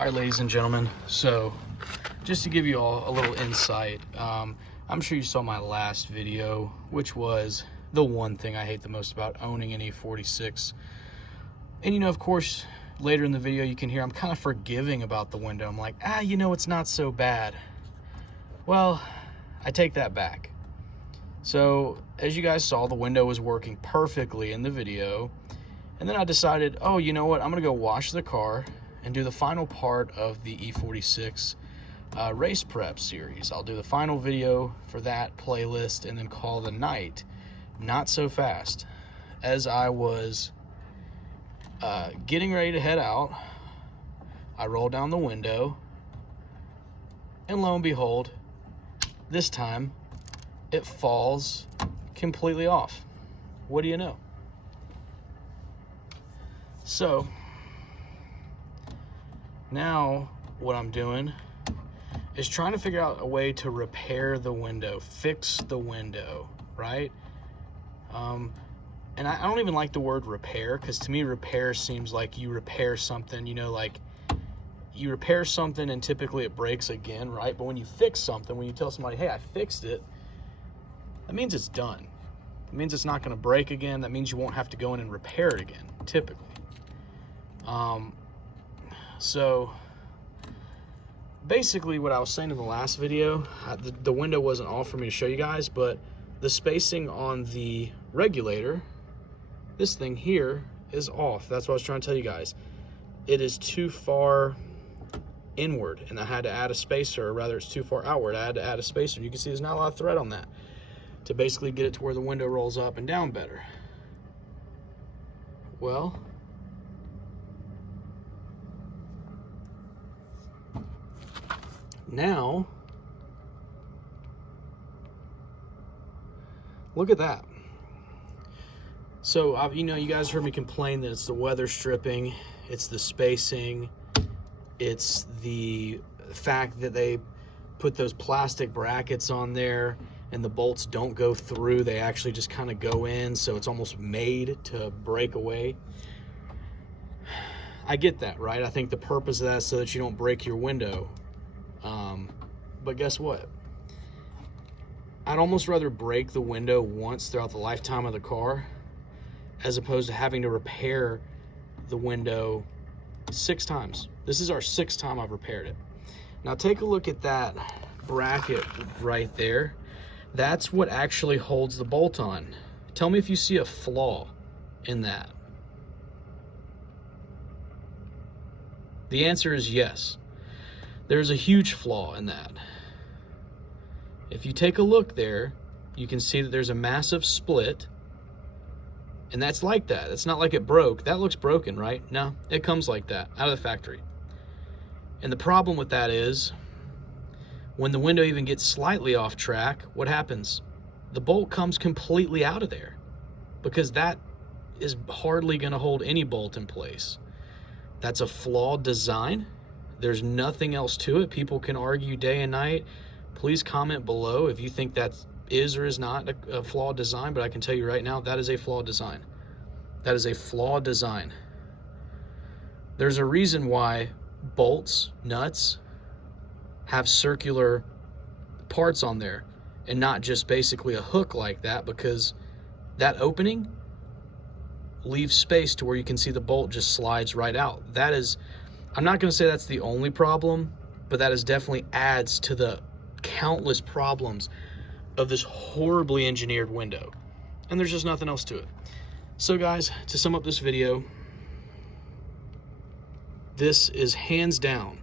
All right, ladies and gentlemen, so just to give you all a little insight, I'm sure you saw my last video, which was the one thing I hate the most about owning an E46. And you know, of course, later in the video you can hear I'm kind of forgiving about the window. I'm like, you know, it's not so bad. Well, I take that back. So as you guys saw, the window was working perfectly in the video, and then I decided, oh, you know what, I'm gonna go wash the car and do the final part of the E46 race prep series. I'll do the final video for that playlist and then call it a night. Not so fast. As I was getting ready to head out, I rolled down the window, and lo and behold, this time it falls completely off. What do you know? So now what I'm doing is trying to figure out a way to repair the window, fix the window, right? And I don't even like the word repair, because to me repair seems like you repair something, you know, like you repair something and typically it breaks again, right? But when you fix something, when you tell somebody, hey, I fixed it, that means it's done. It means it's not going to break again. That means you won't have to go in and repair it again, typically. So basically what I was saying in the last video, the window wasn't all for me to show you guys, but the spacing on the regulator, this thing here, is off. That's what I was trying to tell you guys. It is too far inward, and I had to add a spacer, or rather it's too far outward. I had to add a spacer. You can see there's not a lot of thread on that to basically get it to where the window rolls up and down better. Well, now, look at that. So, you know, you guys heard me complain that it's the weather stripping, it's the spacing, it's the fact that they put those plastic brackets on there and the bolts don't go through, they actually just kind of go in, so it's almost made to break away. I get that, right? I think the purpose of that is so that you don't break your window. But guess what? I'd almost rather break the window once throughout the lifetime of the car as opposed to having to repair the window 6 times. This is our 6th time I've repaired it. Now take a look at that bracket right there. That's what actually holds the bolt on. Tell me if you see a flaw in that. The answer is yes. There's a huge flaw in that. If you take a look there, you can see that there's a massive split, and that's like that. It's not like it broke. That looks broken, right? No, it comes like that out of the factory. And the problem with that is when the window even gets slightly off track, what happens? The bolt comes completely out of there, because that is hardly going to hold any bolt in place. That's a flawed design. There's nothing else to it. People can argue day and night. Please comment below if you think that is or is not a flawed design, but I can tell you right now, that is a flawed design. That is a flawed design. There's a reason why bolts, nuts, have circular parts on there and not just basically a hook like that, because that opening leaves space to where you can see the bolt just slides right out. That is, I'm not going to say that's the only problem, but that is definitely adds to the countless problems of this horribly engineered window. And there's just nothing else to it. So guys, to sum up this video, this is hands down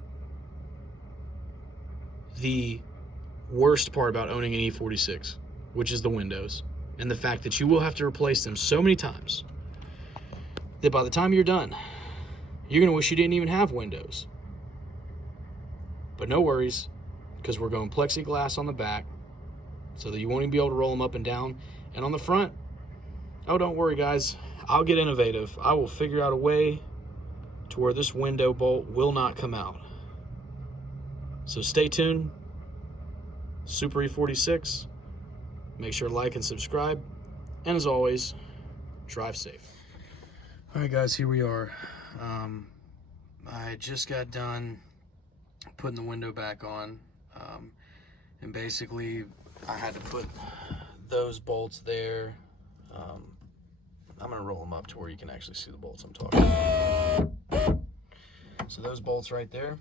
the worst part about owning an E46, which is the windows, and the fact that you will have to replace them so many times that by the time you're done, you're gonna wish you didn't even have windows. But no worries, because we're going plexiglass on the back so that you won't even be able to roll them up and down. And on the front, oh, don't worry guys, I'll get innovative. I will figure out a way to where this window bolt will not come out. So stay tuned. Super E46. Make sure to like and subscribe. And as always, drive safe. All right guys, here we are. I just got done putting the window back on, and basically I had to put those bolts there. I'm gonna roll them up to where you can actually see the bolts I'm talking about. So those bolts right there,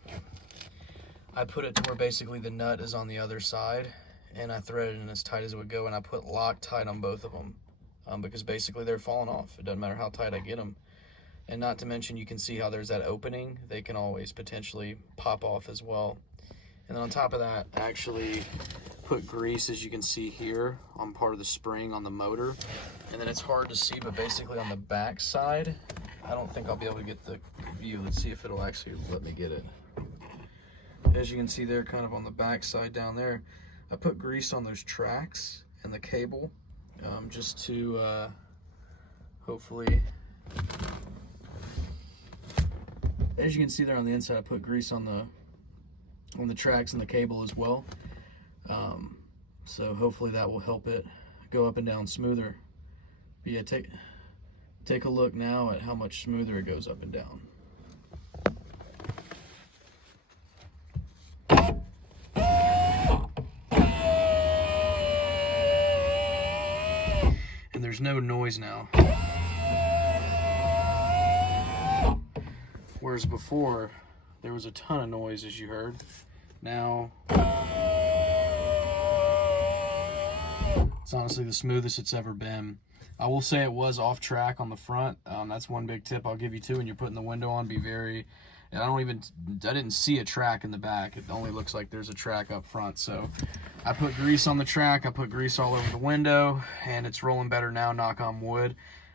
I put it to where basically the nut is on the other side, and I threaded it in as tight as it would go, and I put Loctite on both of them, because basically they're falling off. It doesn't matter how tight I get them. And not to mention, you can see how there's that opening. They can always potentially pop off as well. And then on top of that, I actually put grease, as you can see here, on part of the spring on the motor. And then it's hard to see, but basically on the back side, I don't think I'll be able to get the view. Let's see if it'll actually let me get it. As you can see there, kind of on the back side down there, I put grease on those tracks and the cable, just to hopefully, as you can see there on the inside, I put grease on the tracks and the cable as well. So hopefully that will help it go up and down smoother. But yeah, take a look now at how much smoother it goes up and down. And there's no noise now. Whereas before, there was a ton of noise, as you heard. Now, it's honestly the smoothest it's ever been. I will say it was off track on the front. That's one big tip I'll give you too when you're putting the window on. Be very, and I didn't see a track in the back. It only looks like there's a track up front. So I put grease on the track. I put grease all over the window, and it's rolling better now, knock on wood.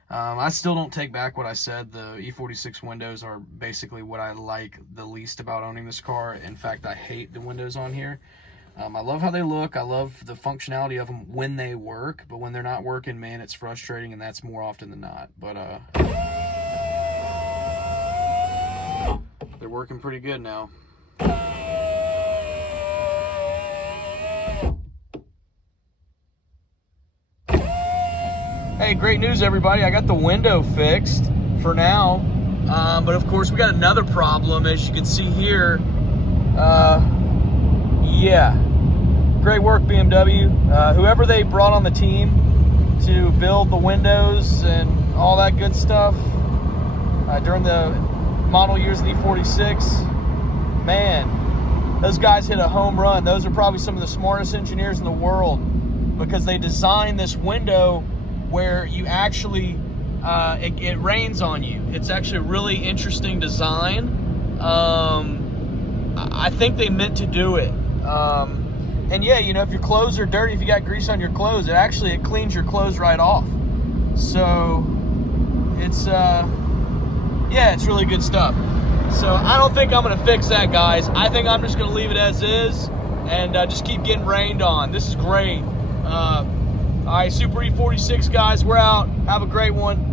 I still don't take back what I said. The E46 windows are basically what I like the least about owning this car. In fact, I hate the windows on here. I love how they look. I love the functionality of them when they work, but when they're not working, man, it's frustrating, and that's more often than not. But they're working pretty good now. Hey, great news, everybody. I got the window fixed for now. But of course, we got another problem, as you can see here. Yeah. Great work, BMW. Whoever they brought on the team to build the windows and all that good stuff during the model years of the E46, man, those guys hit a home run. Those are probably some of the smartest engineers in the world, because they designed this window where you actually, it rains on you. It's actually a really interesting design. I think they meant to do it. And yeah, you know, if your clothes are dirty, if you got grease on your clothes, it cleans your clothes right off. So it's, yeah, it's really good stuff. So I don't think I'm gonna fix that, guys. I think I'm just gonna leave it as is and just keep getting rained on. This is great. All right, Super E46 guys, we're out. Have a great one.